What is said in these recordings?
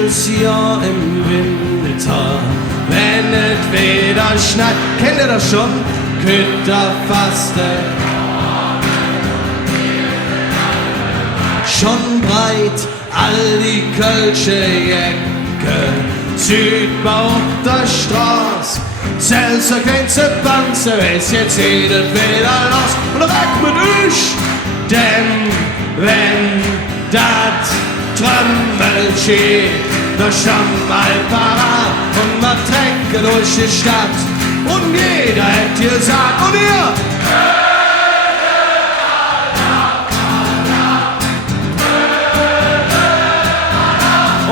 jedes Jahr im Winter, wenn es wieder schneit. Kennt ihr das schon? Kütterfaste. Schon breit all die Kölsche Jecke, Südbau auf der Straße. Selbst der kleinste Panzer weiß, jetzt geht es wieder los. Und weg mit euch, denn wenn das Trömmel steht, da schon mal parat und man trinkt durch die Stadt. Und jeder hätte gesagt, und ihr?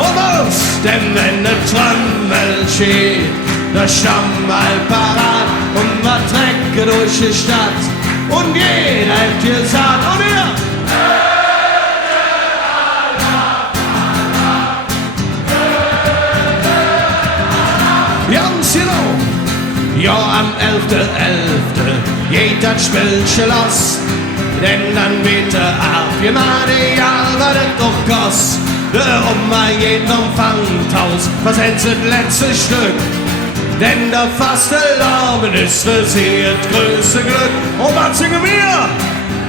Und uns, denn wenn der Trömmel steht, da schon mal parat und man trinkt durch die Stadt. Und jeder hätte gesagt, und ihr? Ganz genau, ja am 11.11. geht das Spielchen los. Denn dann wird er ab, je meine Jahr war das doch kost. Der Oma jeden Umfangtaus versenzt das letzte Stück. Denn der Fastelavond ist für sie das größte Glück. Und was singen wir?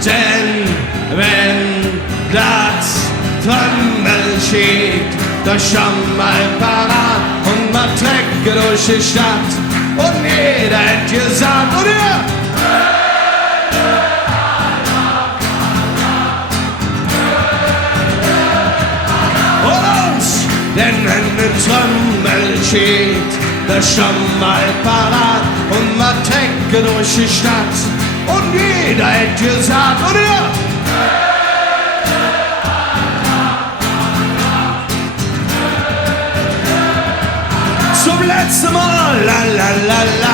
Denn wenn das Trömmel steht, da schon mal parat und man trägt durch die Stadt. Und jeder hat gesagt, und ihr? Und uns, denn wenn der Trömmel steht, da schon mal parat und man trägt durch die Stadt. Und jeder hat gesagt, und ihr? Zum letzten Mal, la la la la.